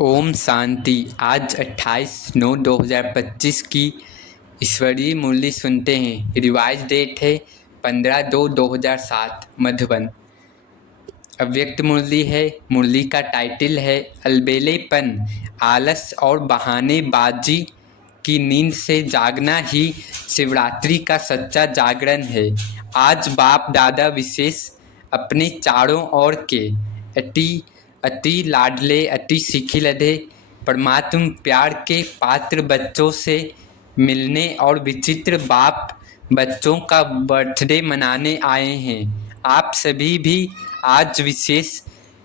ओम शांति। आज 28/9/2025 की ईश्वरीय मुरली सुनते हैं। रिवाइज डेट है 15/2/2007 मधुबन। अव्यक्त मुरली है। मुरली का टाइटल है अलबेलेपन, आलस और बहानेबाजी की नींद से जागना ही शिवरात्रि का सच्चा जागरण है। आज बाप दादा विशेष अपने चारों ओर के अति लाडले अति सिखिलधे परमात्म प्यार के पात्र बच्चों से मिलने और विचित्र बाप बच्चों का बर्थडे मनाने आए हैं। आप सभी भी आज विशेष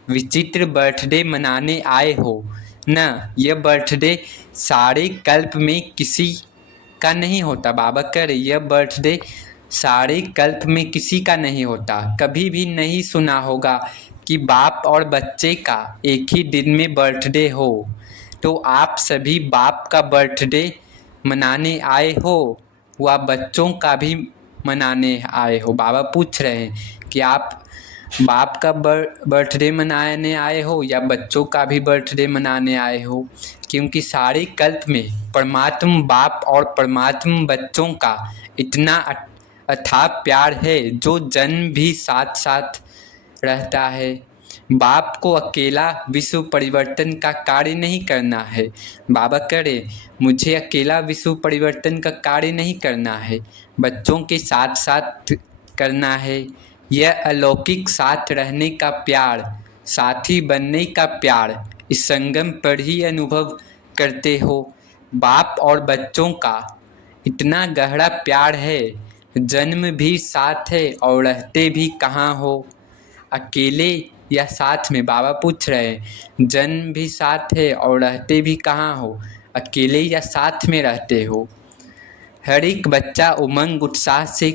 विचित्र बर्थडे मनाने आए हो न। यह बर्थडे सारे कल्प में किसी का नहीं होता। बाबा कह रहे यह बर्थडे सारे कल्प में किसी का नहीं होता। कभी भी नहीं सुना होगा कि बाप और बच्चे का एक ही दिन में बर्थडे हो। तो आप सभी बाप का बर्थडे मनाने आए हो व बच्चों का भी मनाने आए हो। बाबा पूछ रहे हैं कि आप बाप का बर्थडे मनाने आए हो या बच्चों का भी बर्थडे मनाने आए हो, क्योंकि सारे कल्प में परमात्म बाप और परमात्म बच्चों का इतना अथाह प्यार है जो जन्म भी साथ साथ रहता है। बाप को अकेला विश्व परिवर्तन का कार्य नहीं करना है। बाबा करे मुझे अकेला विश्व परिवर्तन का कार्य नहीं करना है, बच्चों के साथ साथ करना है। यह अलौकिक साथ रहने का प्यार, साथी बनने का प्यार इस संगम पर ही अनुभव करते हो। बाप और बच्चों का इतना गहरा प्यार है, जन्म भी साथ है और रहते भी कहाँ हो, अकेले या साथ में। बाबा पूछ रहे हैं जन्म भी साथ है और रहते भी कहाँ हो, अकेले या साथ में रहते हो। हर एक बच्चा उमंग उत्साह से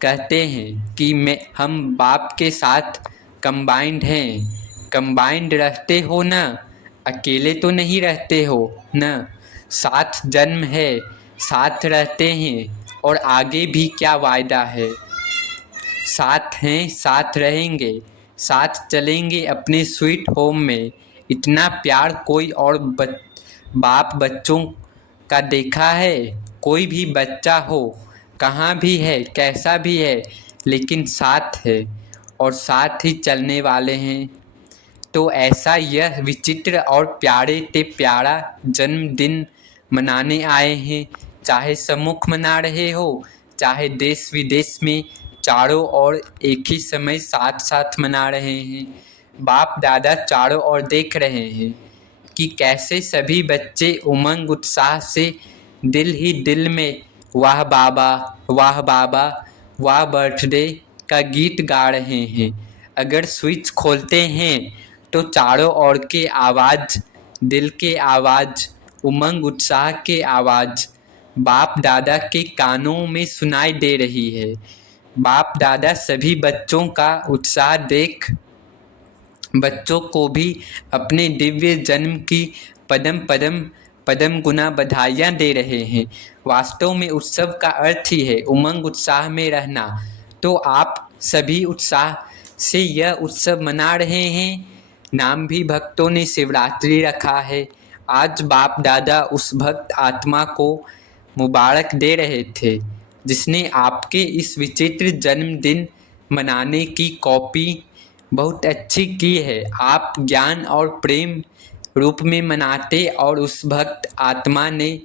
कहते हैं कि हम बाप के साथ कंबाइंड हैं। कंबाइंड रहते हो न, अकेले तो नहीं रहते हो न। साथ जन्म है, साथ रहते हैं और आगे भी क्या वायदा है। साथ हैं, साथ रहेंगे, साथ चलेंगे अपने स्वीट होम में। इतना प्यार कोई और बाप बच्चों का देखा है? कोई भी बच्चा हो, कहाँ भी है, कैसा भी है, लेकिन साथ है और साथ ही चलने वाले हैं। तो ऐसा यह विचित्र और प्यारे ते प्यारा जन्मदिन मनाने आए हैं। चाहे सम्मुख मना रहे हो, चाहे देश विदेश में चारों ओर एक ही समय साथ साथ मना रहे हैं। बाप दादा चारों ओर देख रहे हैं कि कैसे सभी बच्चे उमंग उत्साह से दिल ही दिल में वाह बाबा, वाह बाबा, वाह बर्थडे का गीत गा रहे हैं। अगर स्विच खोलते हैं तो चारों ओर के आवाज़, दिल के आवाज़, उमंग उत्साह के आवाज़ बाप दादा के कानों में सुनाई दे रही है। बाप दादा सभी बच्चों का उत्साह देख बच्चों को भी अपने दिव्य जन्म की पदम गुना बधाइयाँ दे रहे हैं। वास्तव में उत्सव का अर्थ ही है उमंग उत्साह में रहना। तो आप सभी उत्साह से यह उत्सव मना रहे हैं। नाम भी भक्तों ने शिवरात्रि रखा है। आज बाप दादा उस भक्त आत्मा को मुबारक दे रहे थे जिसने आपके इस विचित्र जन्मदिन मनाने की कॉपी बहुत अच्छी की है। आप ज्ञान और प्रेम रूप में मनाते और उस भक्त आत्मा ने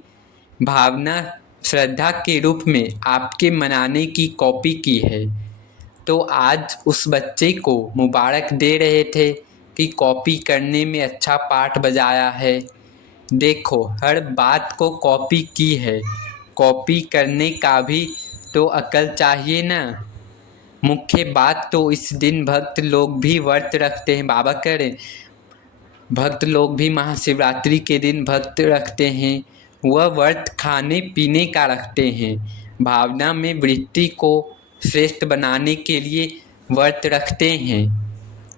भावना श्रद्धा के रूप में आपके मनाने की कॉपी की है। तो आज उस बच्चे को मुबारक दे रहे थे कि कॉपी करने में अच्छा पाठ बजाया है। देखो हर बात को कॉपी की है, कॉपी करने का भी तो अकल चाहिए ना। मुख्य बात तो इस दिन भक्त लोग भी व्रत रखते हैं। बाबा कह रहे भक्त लोग भी महाशिवरात्रि के दिन भक्त रखते हैं। वह व्रत खाने पीने का रखते हैं, भावना में वृत्ति को श्रेष्ठ बनाने के लिए व्रत रखते हैं।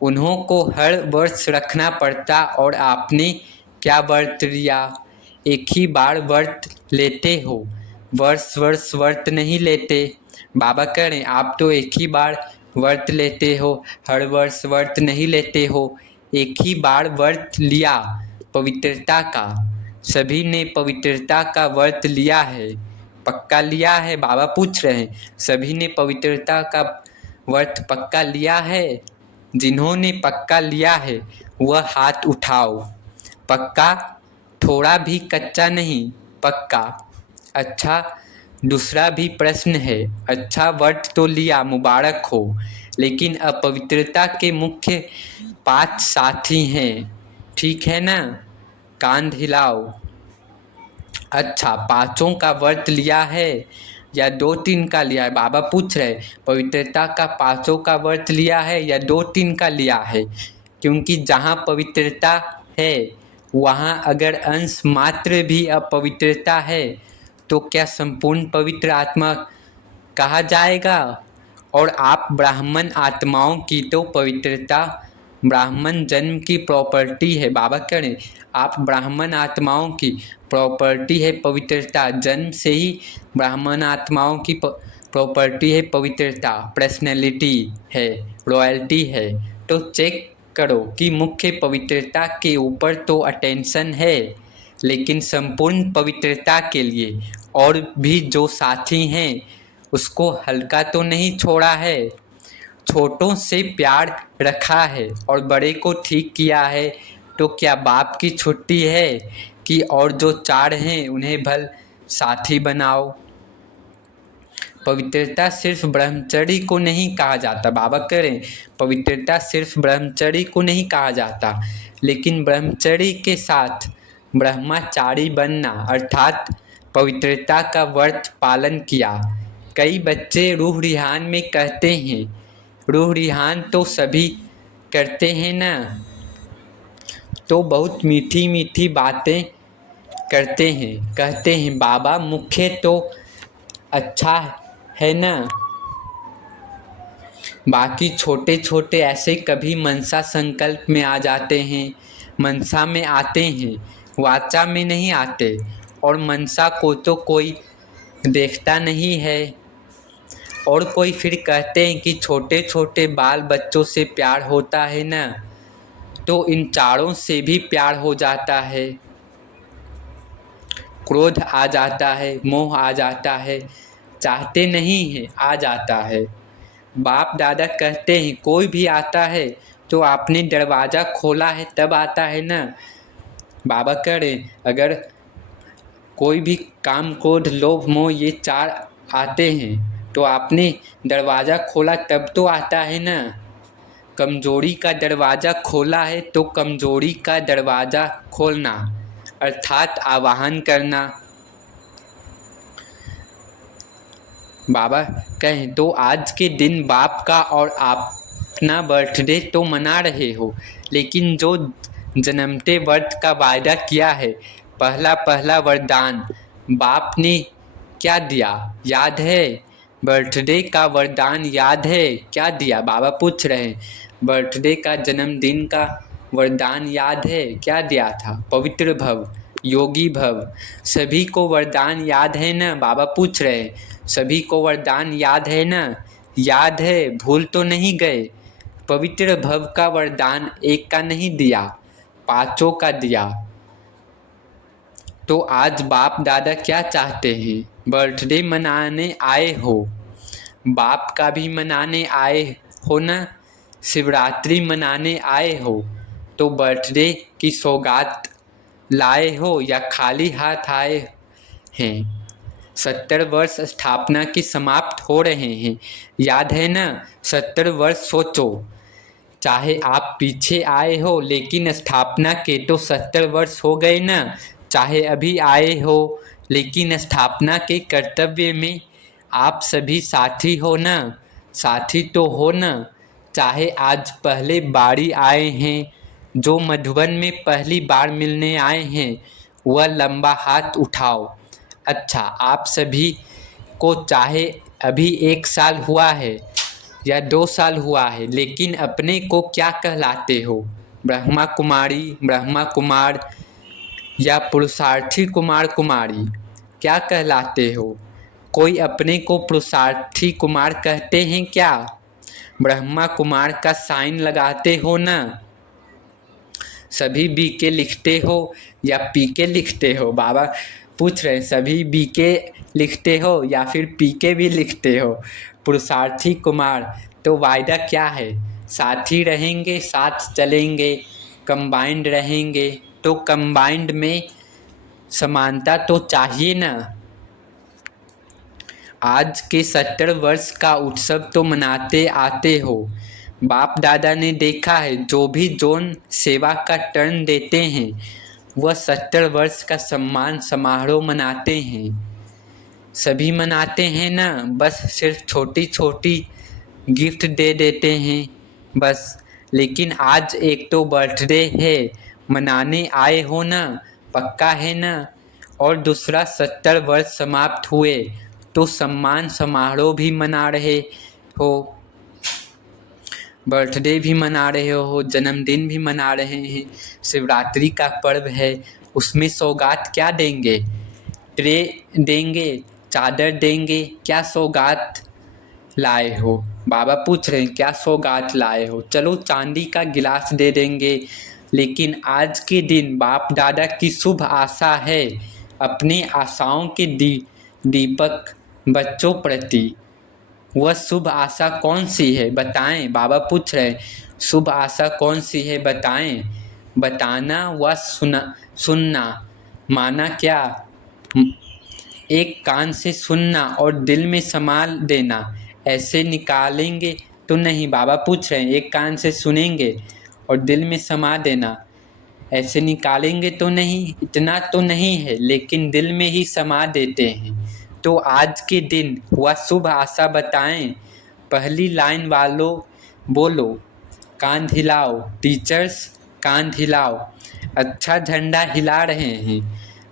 उन्हों को हर वर्ष रखना पड़ता और आपने क्या व्रत लिया? एक ही बार व्रत लेते हो, वर्ष वर्ष व्रत नहीं लेते। बाबा कह रहे आप तो एक ही बार व्रत लेते हो, हर वर्ष व्रत नहीं लेते हो। एक ही बार व्रत लिया पवित्रता का। सभी ने पवित्रता का व्रत लिया है, पक्का लिया है? बाबा पूछ रहे हैं, सभी ने पवित्रता का व्रत पक्का लिया है? जिन्होंने पक्का लिया है वह हाथ उठाओ। पक्का, थोड़ा भी कच्चा नहीं, पक्का। अच्छा, दूसरा भी प्रश्न है। अच्छा, व्रत तो लिया, मुबारक हो, लेकिन अपवित्रता के मुख्य 5 साथी हैं, ठीक है ना? कान हिलाओ। अच्छा, 5 का व्रत लिया है या 2-3 का लिया है? बाबा पूछ रहे पवित्रता का 5 का व्रत लिया है या 2-3 का लिया है? क्योंकि जहाँ पवित्रता है वहाँ अगर अंश मात्र भी अपवित्रता है तो क्या संपूर्ण पवित्र आत्मा कहा जाएगा? और आप ब्राह्मण आत्माओं की तो पवित्रता ब्राह्मण जन्म की प्रॉपर्टी है। बाबा कह रहे आप ब्राह्मण आत्माओं की प्रॉपर्टी है पवित्रता, जन्म से ही ब्राह्मण आत्माओं की प्रॉपर्टी है पवित्रता, पर्सनैलिटी है, रॉयल्टी है। तो चेक करो कि मुख्य पवित्रता के ऊपर तो अटेंशन है, लेकिन संपूर्ण पवित्रता के लिए और भी जो साथी हैं उसको हल्का तो नहीं छोड़ा है। छोटों से प्यार रखा है और बड़े को ठीक किया है, तो क्या बाप की छुट्टी है कि और जो 4 हैं उन्हें भल साथी बनाओ? पवित्रता सिर्फ ब्रह्मचर्य को नहीं कहा जाता। बाबा कह रहे हैं पवित्रता सिर्फ ब्रह्मचर्य को नहीं कहा जाता, लेकिन ब्रह्मचर्य के साथ ब्रह्मचारी बनना अर्थात पवित्रता का व्रत पालन किया। कई बच्चे रूह रिहान में कहते हैं, रूह रिहान तो सभी करते हैं ना, तो बहुत मीठी मीठी बातें करते हैं, कहते हैं बाबा मुख्य तो अच्छा है ना, बाकी छोटे छोटे ऐसे कभी मनसा संकल्प में आ जाते हैं, मनसा में आते हैं, वाचा में नहीं आते, और मनसा को तो कोई देखता नहीं है। और कोई फिर कहते हैं कि छोटे छोटे बाल बच्चों से प्यार होता है ना, तो इन चारों से भी प्यार हो जाता है, क्रोध आ जाता है, मोह आ जाता है, चाहते नहीं हैं आ जाता है। बाप दादा कहते हैं कोई भी आता है तो आपने दरवाज़ा खोला है तब आता है ना। बाबा कह रहे अगर कोई भी काम क्रोध लोभ मोह ये 4 आते हैं तो आपने दरवाज़ा खोला तब तो आता है ना। कमजोरी का दरवाज़ा खोला है तो कमजोरी का दरवाज़ा खोलना अर्थात आवाहन करना। बाबा कहें तो आज के दिन बाप का और अपना बर्थडे तो मना रहे हो, लेकिन जो जन्मते वर्ष का वायदा किया है, पहला पहला वरदान बाप ने क्या दिया याद है? बर्थडे का वरदान याद है? क्या दिया? बाबा पूछ रहे हैं बर्थडे का जन्मदिन का वरदान याद है? क्या दिया था? पवित्र भव, योगी भव। सभी को वरदान याद है ना? बाबा पूछ रहे हैं सभी को वरदान याद है ना? याद है, भूल तो नहीं गए? पवित्र भव का वरदान 1 का नहीं दिया, 5 का दिया। तो आज बाप दादा क्या चाहते हैं? बर्थडे मनाने आए हो, बाप का भी मनाने आए हो ना, शिवरात्रि मनाने आए हो, तो बर्थडे की सौगात लाए हो या खाली हाथ आए हैं? 70 वर्ष स्थापना की समाप्त हो रहे हैं, याद है ना? 70 वर्ष सोचो, चाहे आप पीछे आए हो लेकिन स्थापना के तो 70 वर्ष हो गए ना, चाहे अभी आए हो लेकिन स्थापना के कर्तव्य में आप सभी साथी हो ना, साथी तो हो ना। चाहे आज पहले बारी आए हैं, जो मधुबन में पहली बार मिलने आए हैं वह लंबा हाथ उठाओ। अच्छा, आप सभी को चाहे अभी 1 साल हुआ है या 2 साल हुआ है, लेकिन अपने को क्या कहलाते हो? ब्रह्मा कुमारी, ब्रह्मा कुमार या पुरुषार्थी कुमार कुमारी, क्या कहलाते हो? कोई अपने को पुरुषार्थी कुमार कहते हैं क्या? ब्रह्मा कुमार का साइन लगाते हो ना? सभी बी के लिखते हो या पी के लिखते हो? बाबा पूछ रहे हैं, सभी बी के लिखते हो या फिर पी के भी लिखते हो? पुरुषार्थी कुमार, तो वायदा क्या है? साथ ही रहेंगे, साथ चलेंगे, कंबाइंड रहेंगे, तो कंबाइंड में समानता तो चाहिए ना। आज के 70 वर्ष का उत्सव तो मनाते आते हो। बाप दादा ने देखा है, जो भी जौन सेवा का टर्न देते हैं वह 70 वर्ष का सम्मान समारोह मनाते हैं। सभी मनाते हैं ना, बस सिर्फ छोटी छोटी गिफ्ट दे देते हैं बस। लेकिन आज एक तो बर्थडे है, मनाने आए हो ना, पक्का है ना? और दूसरा 70 वर्ष समाप्त हुए तो सम्मान समारोह भी मना रहे हो, बर्थडे भी मना रहे हो, जन्मदिन भी मना रहे हैं, शिवरात्रि का पर्व है, उसमें सौगात क्या देंगे? ट्रे देंगे, चादर देंगे, क्या सौगात लाए हो? बाबा पूछ रहे हैं क्या सौगात लाए हो? चलो चांदी का गिलास दे देंगे। लेकिन आज के दिन बाप दादा की शुभ आशा है, अपनी आशाओं के दीपक बच्चों प्रति। वह शुभ आशा कौन सी है बताएं? बाबा पूछ रहे हैं शुभ आशा कौन सी है बताएं? बताना व सुनना। माना क्या? एक कान से सुनना और दिल में समा देना, ऐसे निकालेंगे तो नहीं? बाबा पूछ रहे हैं एक कान से सुनेंगे और दिल में समा देना, ऐसे निकालेंगे तो नहीं? इतना तो नहीं है, लेकिन दिल में ही समा देते हैं। तो आज के दिन वह शुभ आशा बताएं। पहली लाइन वालों बोलो, कान हिलाओ, टीचर्स कान हिलाओ, अच्छा झंडा हिला रहे हैं।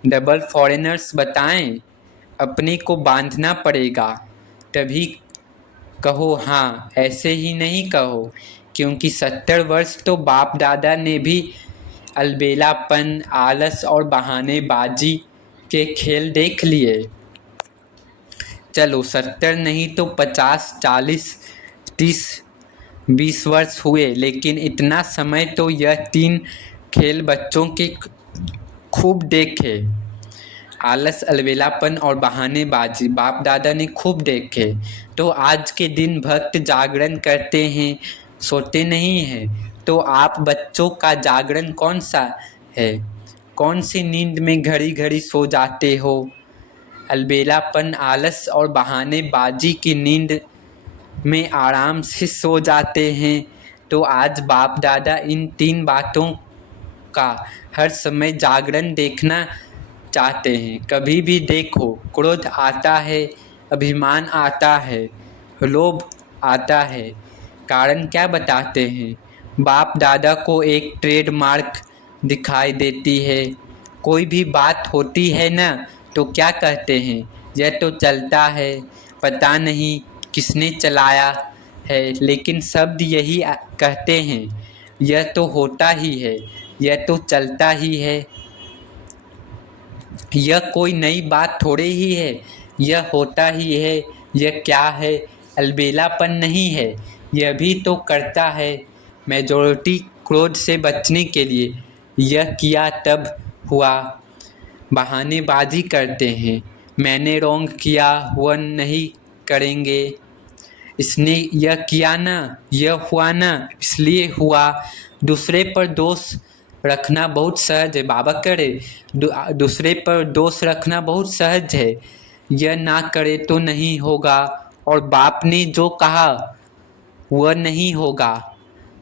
डबल फॉरेनर्स बताएं, अपने को बांधना पड़ेगा, तभी कहो हाँ, ऐसे ही नहीं कहो। क्योंकि 70 वर्ष तो बाप दादा ने भी अलबेलापन, आलस और बहानेबाजी के खेल देख लिए। चलो 70 नहीं तो 50, 40, 30, 20 वर्ष हुए, लेकिन इतना समय तो यह 3 खेल बच्चों के खूब देखे। आलस, अलबेलापन और बहानेबाजी बाप दादा ने खूब देखे। तो आज के दिन भक्त जागरण करते हैं, सोते नहीं हैं। तो आप बच्चों का जागरण कौन सा है? कौन सी नींद में घड़ी घड़ी सो जाते हो? अलबेलापन, आलस और बहानेबाजी की नींद में आराम से सो जाते हैं। तो आज बाप दादा इन 3 बातों का हर समय जागरण देखना चाहते हैं। कभी भी देखो, क्रोध आता है, अभिमान आता है, लोभ आता है, कारण क्या बताते हैं? बाप दादा को एक ट्रेडमार्क दिखाई देती है। कोई भी बात होती है ना, तो क्या कहते हैं? यह तो चलता है, पता नहीं किसने चलाया है, लेकिन शब्द यही कहते हैं, यह तो होता ही है, यह तो चलता ही है। यह कोई नई बात थोड़े ही है, यह होता ही है। यह क्या है? अलबेलापन नहीं है, यह भी तो करता है। मेजॉरिटी क्रोध से बचने के लिए यह किया तब हुआ। बहानेबाजी करते हैं, मैंने रॉन्ग किया, वह नहीं करेंगे, इसने यह किया ना, यह हुआ ना, इसलिए हुआ। दूसरे पर दोष रखना बहुत सहज है। बाबा करे दूसरे पर दोष रखना बहुत सहज है। यह ना करे तो नहीं होगा, और बाप ने जो कहा वह नहीं होगा,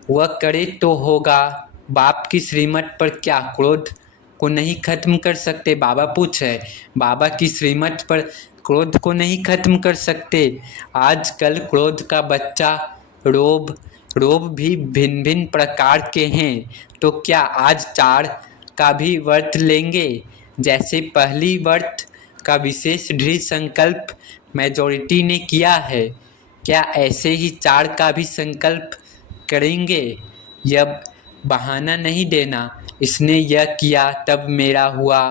वह करे तो होगा। बाप की श्रीमत पर क्या क्रोध को नहीं खत्म कर सकते? बाबा पूछ रहे, बाबा की श्रीमत पर क्रोध को नहीं खत्म कर सकते? आजकल क्रोध का बच्चा रोब भी भिन्न भिन्न प्रकार के हैं। तो क्या आज 4 का भी व्रत लेंगे? जैसे पहली व्रत का विशेष दृढ़ संकल्प मेजॉरिटी ने किया है, क्या ऐसे ही 4 का भी संकल्प करेंगे? यह बहाना नहीं देना, इसने यह किया तब मेरा हुआ।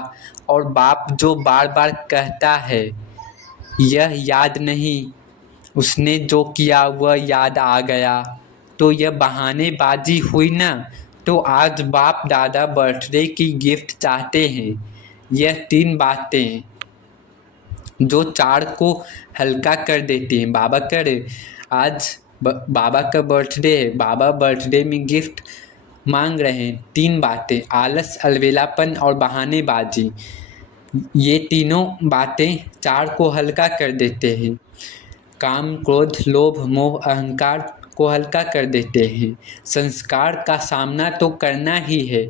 और बाप जो बार बार कहता है, यह याद नहीं, उसने जो किया वह याद आ गया, तो यह बहानेबाजी हुई ना। तो आज बाप दादा बर्थडे की गिफ्ट चाहते हैं। यह 3 बातें जो चार को हल्का कर देती हैं। बाबा कह रहे आज बाबा का बर्थडे है, बाबा बर्थडे में गिफ्ट मांग रहे हैं। 3 बातें, आलस, अलबेलापन और बहानेबाजी, ये तीनों बातें चार को हल्का कर देते हैं। काम, क्रोध, लोभ, मोह, अहंकार को हल्का कर देते हैं। संस्कार का सामना तो करना ही है,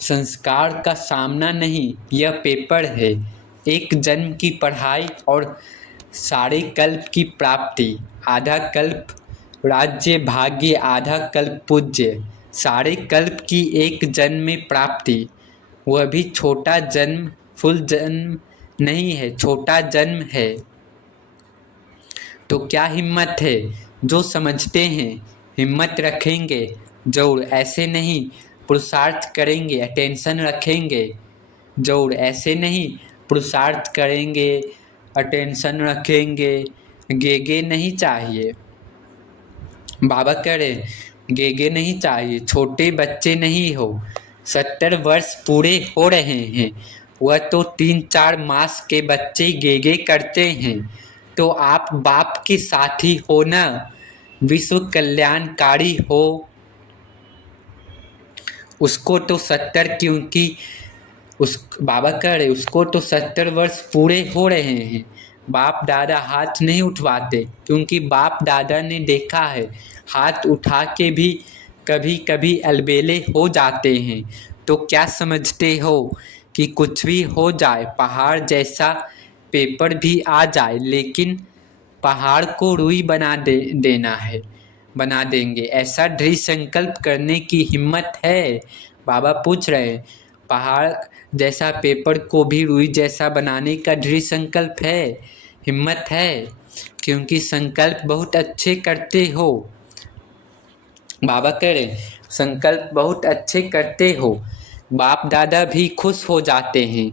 संस्कार का सामना नहीं, यह पेपर है। एक जन्म की पढ़ाई और सारे कल्प की प्राप्ति, आधा कल्प राज्य भाग्य, आधा कल्प पूज्य, सारे कल्प की एक जन्म में प्राप्ति, वह भी छोटा जन्म, फुल जन्म नहीं है, छोटा जन्म है। तो क्या हिम्मत है जो समझते हैं, हिम्मत रखेंगे जरूर, ऐसे नहीं पुरुषार्थ करेंगे, अटेंशन रखेंगे जरूर, ऐसे नहीं पुरुषार्थ करेंगे, अटेंशन रखेंगे। गेगे नहीं चाहिए, बाबा कह रहे गेगे नहीं चाहिए, छोटे बच्चे नहीं हो। 70 वर्ष पूरे हो रहे हैं, वह तो 3-4 मास के बच्चे गेगे करते हैं। तो आप बाप के साथी हो ना, विश्व कल्याणकारी हो। उसको तो 70 क्योंकि उस बाबा कह रहे उसको तो 70 वर्ष पूरे हो रहे हैं। बाप दादा हाथ नहीं उठवाते क्योंकि बाप दादा ने देखा है हाथ उठा के भी कभी कभी अलबेले हो जाते हैं। तो क्या समझते हो कि कुछ भी हो जाए, पहाड़ जैसा पेपर भी आ जाए, लेकिन पहाड़ को रुई देना है, बना देंगे, ऐसा दृढ़ संकल्प करने की हिम्मत है? बाबा पूछ रहे पहाड़ जैसा पेपर को भी रुई जैसा बनाने का दृढ़ संकल्प है, हिम्मत है? क्योंकि संकल्प बहुत अच्छे करते हो। बाबा कह रहे संकल्प बहुत अच्छे करते हो, बाप दादा भी खुश हो जाते हैं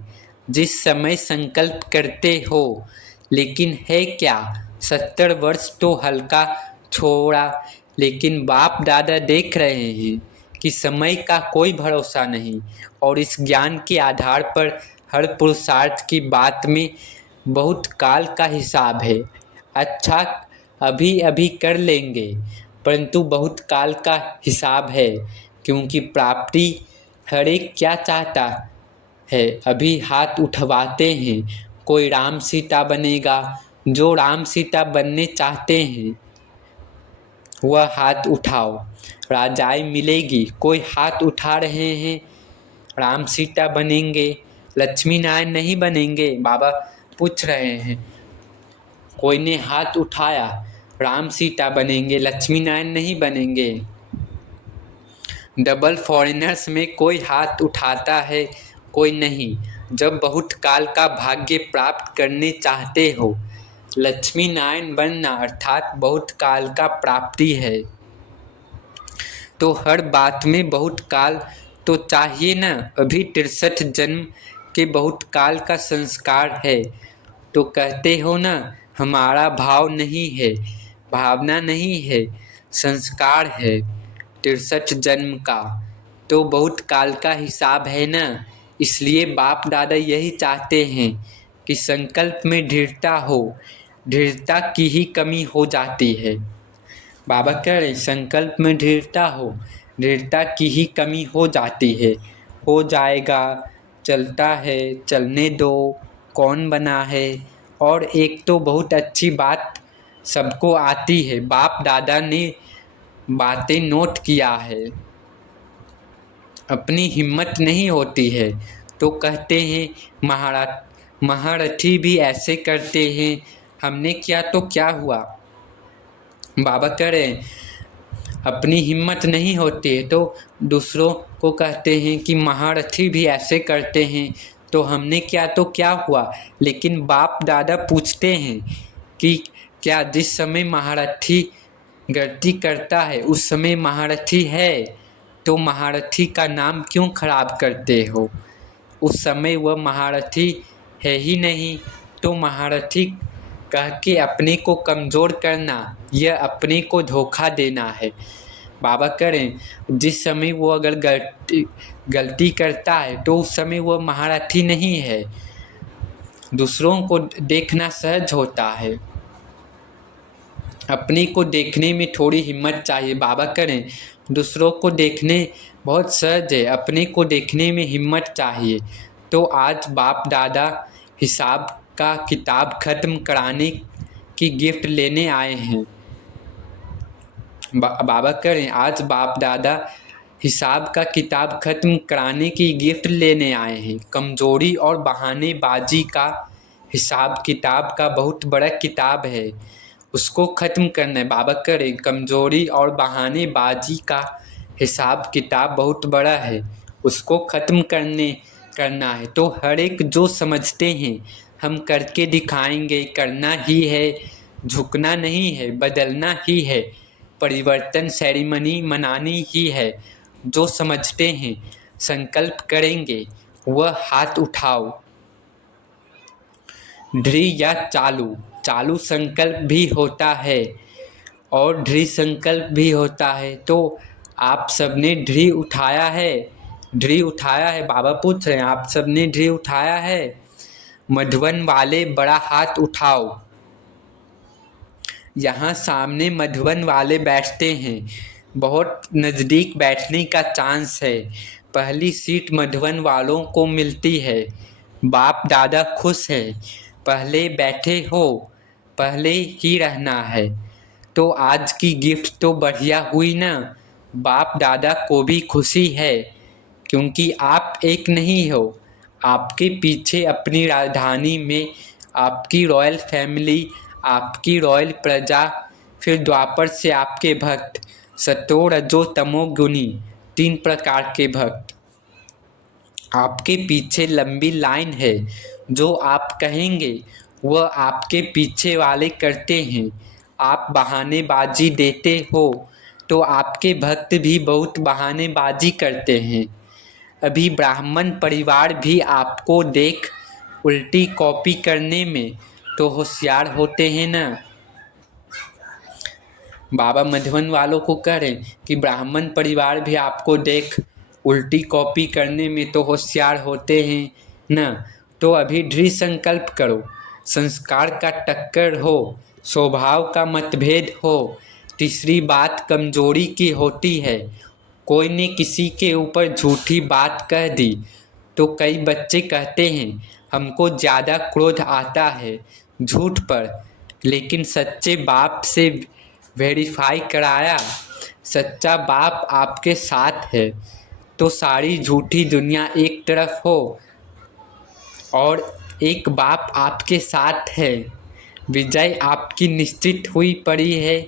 जिस समय संकल्प करते हो। लेकिन है क्या, 70 वर्ष तो हल्का छोड़ा, लेकिन बाप दादा देख रहे हैं कि समय का कोई भरोसा नहीं, और इस ज्ञान के आधार पर हर पुरुषार्थ की बात में बहुत काल का हिसाब है। अच्छा अभी अभी कर लेंगे, परंतु बहुत काल का हिसाब है, क्योंकि प्राप्ति हर एक क्या चाहता है, अभी हाथ उठवाते हैं। कोई राम सीता बनेगा, जो राम सीता बनने चाहते हैं वह हाथ उठाओ, राजाई मिलेगी। कोई हाथ उठा रहे हैं, राम सीता बनेंगे, लक्ष्मी नारायण नहीं बनेंगे? बाबा पूछ रहे हैं, कोई ने हाथ उठाया, राम सीता बनेंगे, लक्ष्मी नारायण नहीं बनेंगे। डबल फॉरेनर्स में कोई हाथ उठाता है, कोई नहीं। जब बहुत काल का भाग्य प्राप्त करने चाहते हो, लक्ष्मी नारायण बनना अर्थात बहुत काल का प्राप्ति है। तो हर बात में बहुत काल तो चाहिए ना, अभी 63 जन्म के बहुत काल का संस्कार है। तो कहते हो ना हमारा भाव नहीं है, भावना नहीं है, संस्कार है 63 जन्म का, तो बहुत काल का हिसाब है ना। इसलिए बाप दादा यही चाहते हैं कि संकल्प में दृढ़ता हो, दृढ़ता की ही कमी हो जाती है। बाबा कह रहे संकल्प में दृढ़ता हो, दृढ़ता की ही कमी हो जाती है। हो जाएगा, चलता है, चलने दो, कौन बना है। और एक तो बहुत अच्छी बात सबको आती है, बाप दादा ने बातें नोट किया है, अपनी हिम्मत नहीं होती है तो कहते हैं महारथी भी ऐसे करते हैं, हमने किया तो क्या हुआ। बाबा कह रहे अपनी हिम्मत नहीं होती है तो दूसरों को कहते हैं कि महारथी भी ऐसे करते हैं, तो हमने किया तो क्या हुआ। लेकिन बाप दादा पूछते हैं कि क्या जिस समय महारथी गलती करता है उस समय महारथी है, तो महारथी का नाम क्यों खराब करते हो। उस समय वह महारथी है ही नहीं, तो महारथी कह के अपने को कमज़ोर करना, यह अपने को धोखा देना है। बाबा करें जिस समय वो अगर गलती करता है तो उस समय वो महारथी नहीं है। दूसरों को देखना सहज होता है, अपने को देखने में थोड़ी हिम्मत चाहिए। बाबा करें दूसरों को देखने बहुत सहज है, अपने को देखने में हिम्मत चाहिए। तो आज बाप दादा हिसाब का किताब ख़त्म कराने की गिफ्ट लेने आए हैं। बाबा करें आज बाप दादा हिसाब का किताब ख़त्म कराने की गिफ्ट लेने आए हैं। कमज़ोरी और बहानेबाजी का हिसाब किताब का बहुत बड़ा किताब है, उसको ख़त्म करना है। बाबा करें कमज़ोरी और बहानेबाजी का हिसाब किताब बहुत बड़ा है, उसको ख़त्म करना है। तो हर एक जो समझते हैं हम करके दिखाएंगे, करना ही है, झुकना नहीं है, बदलना ही है, परिवर्तन सेरेमनी मनानी ही है। जो समझते हैं संकल्प करेंगे वह हाथ उठाओ। दृढ़ या चालू संकल्प भी होता है और दृढ़ संकल्प भी होता है। तो आप सबने दृढ़ उठाया है? दृढ़ उठाया है? बाबा पूछ रहे हैं आप सबने दृढ़ उठाया है? मधुबन वाले बड़ा हाथ उठाओ। यहाँ सामने मधुबन वाले बैठते हैं, बहुत नज़दीक बैठने का चांस है, पहली सीट मधुबन वालों को मिलती है। बाप दादा खुश है, पहले बैठे हो, पहले ही रहना है। तो आज की गिफ्ट तो बढ़िया हुई ना। बाप दादा को भी खुशी है क्योंकि आप एक नहीं हो, आपके पीछे अपनी राजधानी में आपकी रॉयल फैमिली, आपकी रॉयल प्रजा, फिर द्वापर से आपके भक्त, सतो रजो तमो गुनी 3 प्रकार के भक्त आपके पीछे लंबी लाइन है। जो आप कहेंगे वह आपके पीछे वाले करते हैं। आप बहानेबाजी देते हो तो आपके भक्त भी बहुत बहानेबाजी करते हैं। अभी ब्राह्मण परिवार भी आपको देख उल्टी कॉपी करने में तो होशियार होते हैं ना। बाबा मधुबन वालों को कह रहे कि ब्राह्मण परिवार भी आपको देख उल्टी कॉपी करने में तो होशियार होते हैं ना। तो अभी दृढ़ संकल्प करो, संस्कार का टक्कर हो, स्वभाव का मतभेद हो, तीसरी बात कमजोरी की होती है। कोई ने किसी के ऊपर झूठी बात कह दी तो कई बच्चे कहते हैं हमको ज़्यादा क्रोध आता है झूठ पर, लेकिन सच्चे बाप से वेरीफाई कराया, सच्चा बाप आपके साथ है तो सारी झूठी दुनिया एक तरफ हो और एक बाप आपके साथ है। विजय आपकी निश्चित हुई पड़ी है,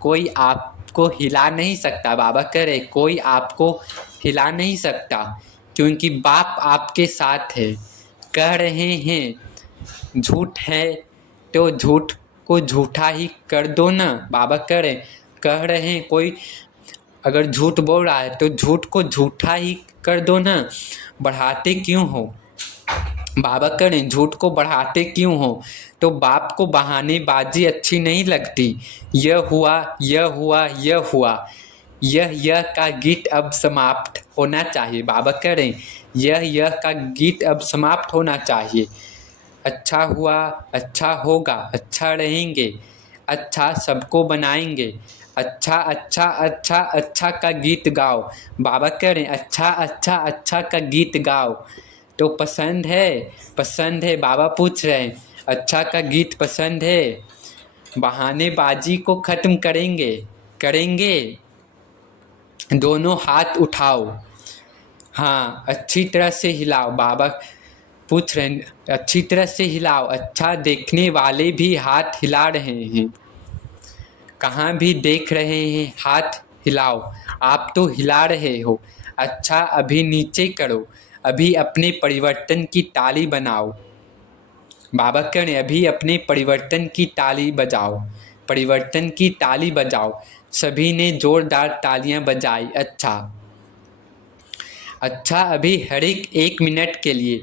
कोई आपको हिला नहीं सकता। बाबा कह रहे कोई आपको हिला नहीं सकता क्योंकि बाप आपके साथ है। कह रहे हैं झूठ है तो झूठ को झूठा ही कर दो ना। बाबा कह रहे हैं कोई अगर झूठ बोल रहा है तो झूठ को झूठा ही कर दो ना, बढ़ाते क्यों हो। बाबा कह रहे हैं झूठ को बढ़ाते क्यों हो। तो बाप को बहानेबाजी अच्छी नहीं लगती। यह हुआ, यह हुआ, यह हुआ, यह का गीत अब समाप्त होना चाहिए। बाबा कह रहे हैं यह का गीत अब समाप्त होना चाहिए। अच्छा हुआ, अच्छा होगा, अच्छा रहेंगे, अच्छा सबको बनाएंगे, अच्छा अच्छा अच्छा अच्छा का गीत गाओ। बाबा कह रहे हैं अच्छा अच्छा अच्छा का गीत गाओ। तो पसंद है। बाबा पूछ रहे हैं अच्छा का गीत पसंद है। बहानेबाजी को ख़त्म करेंगे। दोनों हाथ उठाओ, हाँ अच्छी तरह से हिलाओ। बाबा पूछ रहे हैं अच्छी तरह से हिलाओ। अच्छा देखने वाले भी हाथ हिला रहे हैं, कहाँ भी देख रहे हैं हाथ हिलाओ। आप तो हिला रहे हो। अच्छा अभी नीचे करो, अभी अपने परिवर्तन की ताली बनाओ। बाबा कह रहे अभी अपने परिवर्तन की ताली बजाओ, परिवर्तन की ताली बजाओ। सभी ने जोरदार तालियां बजाई। अच्छा अभी हर एक मिनट के लिए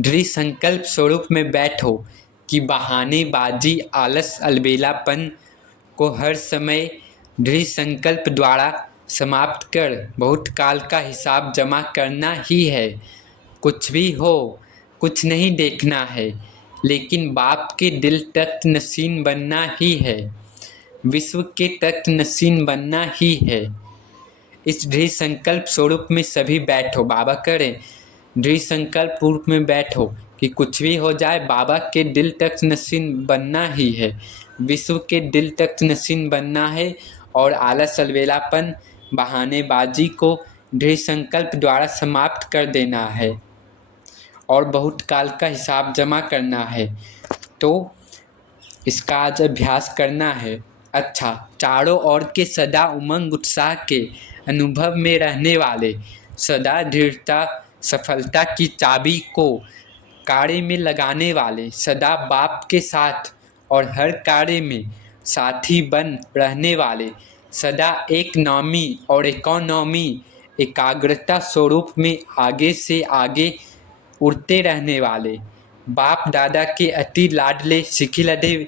दृढ़ संकल्प स्वरूप में बैठो कि बहानेबाजी, आलस, अलबेलापन को हर समय दृढ़ संकल्प द्वारा समाप्त कर भूतकाल का हिसाब जमा करना ही है। कुछ भी हो, कुछ नहीं देखना है, लेकिन बाप के दिल तक नसीन बनना ही है, विश्व के तक नसीन बनना ही है। इस दृढ़ संकल्प स्वरूप में सभी बैठो। बाबा करें दृढ़ संकल्प रूप में बैठो कि कुछ भी हो जाए, बाबा के दिल तक नसीन बनना ही है, विश्व के दिल तक नसीन बनना है। और आलस अलबेलापन बहानेबाजी को दृढ़ संकल्प द्वारा समाप्त कर देना है और बहुत काल का हिसाब जमा करना है। तो इसका आज अभ्यास करना है। अच्छा, चारों ओर के सदा उमंग उत्साह के अनुभव में रहने वाले, सदा दृढ़ता सफलता की चाबी को कार्य में लगाने वाले, सदा बाप के साथ और हर कार्य में साथी बन रहने वाले, सदा एक नौमी और इकोनॉमी एकाग्रता स्वरूप में आगे से आगे उड़ते रहने वाले, बाप दादा के अति लाडले सिखिलधे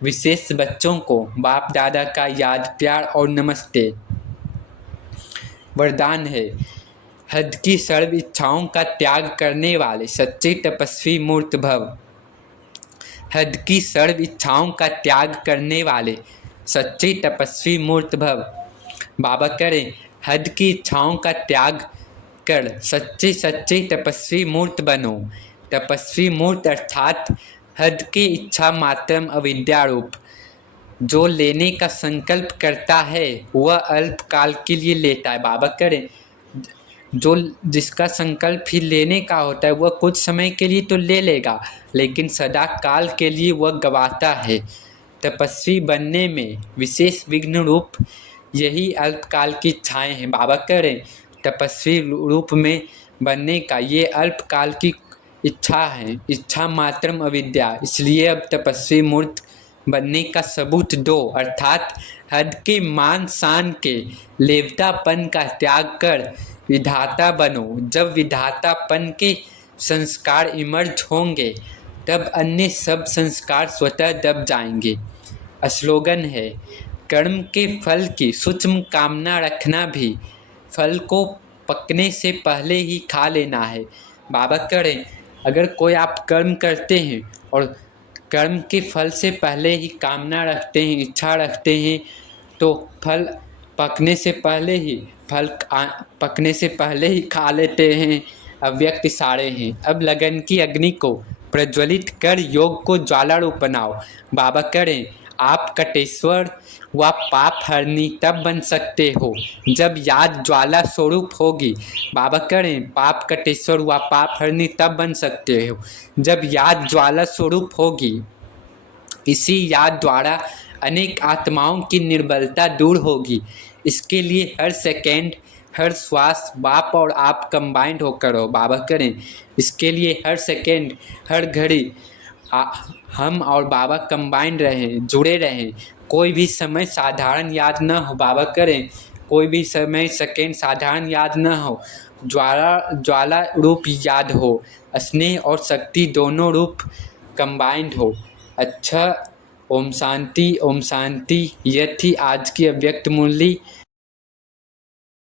विशेष बच्चों को बाप दादा का याद प्यार और नमस्ते। वरदान है, हद की सर्व इच्छाओं का त्याग करने वाले सच्चे तपस्वी मूर्त भव। हद की सर्व इच्छाओं का त्याग करने वाले सच्चे तपस्वी मूर्त भव। बाबा करें हद की इच्छाओं का त्याग कर सच्चे सच्चे तपस्वी मूर्त बनो। तपस्वी मूर्त अर्थात हद की इच्छा मात्रम अविद्यारूप। जो लेने का संकल्प करता है वह अल्प काल के लिए लेता है। बाबा करें जो जिसका संकल्प ही लेने का होता है वह कुछ समय के लिए तो ले लेगा, लेकिन सदा काल के लिए वह गवाता है। तपस्वी बनने में विशेष विघ्न रूप यही अल्पकाल की इच्छाएं हैं। बाबा करें तपस्वी रूप में बनने का ये अल्पकाल की इच्छा है, इच्छा मात्रम अविद्या। इसलिए अब तपस्वी मूर्त बनने का सबूत दो, अर्थात हद के मान शान के लेवतापन का त्याग कर विधाता बनो। जब विधातापन के संस्कार इमर्ज होंगे तब अन्य सब संस्कार स्वतः दब जाएंगे। स्लोगन है, कर्म के फल की सूक्ष्म कामना रखना भी फल को पकने से पहले ही खा लेना है। बाबा करें अगर कोई आप कर्म करते हैं और कर्म के फल से पहले ही कामना रखते हैं, इच्छा रखते हैं, तो फल पकने से पहले ही खा लेते हैं। अव्यक्त इशारे हैं। अब लगन की अग्नि को प्रज्वलित कर योग को ज्वाला रूप बनाओ। बाबा करें आप कटेश्वर व पाप हरनी तब बन सकते हो जब याद ज्वाला स्वरूप होगी। बाबा करें पाप कटेश्वर व पाप हरनी तब बन सकते हो जब याद ज्वाला स्वरूप होगी। इसी याद द्वारा अनेक आत्माओं की निर्बलता दूर होगी। इसके लिए हर सेकेंड हर श्वास बाप और आप कंबाइंड होकर हो। बाबा करें इसके लिए हर सेकेंड हर घड़ी हम और बाबा कंबाइंड रहें, जुड़े रहें। कोई भी समय साधारण याद न हो। बाबा करें कोई भी समय सेकेंड साधारण याद न हो, ज्वाला रूप याद हो, स्नेह और शक्ति दोनों रूप कंबाइंड हो। अच्छा, ओम शांति ओम शांति। यह थी आज की अव्यक्त मुरली।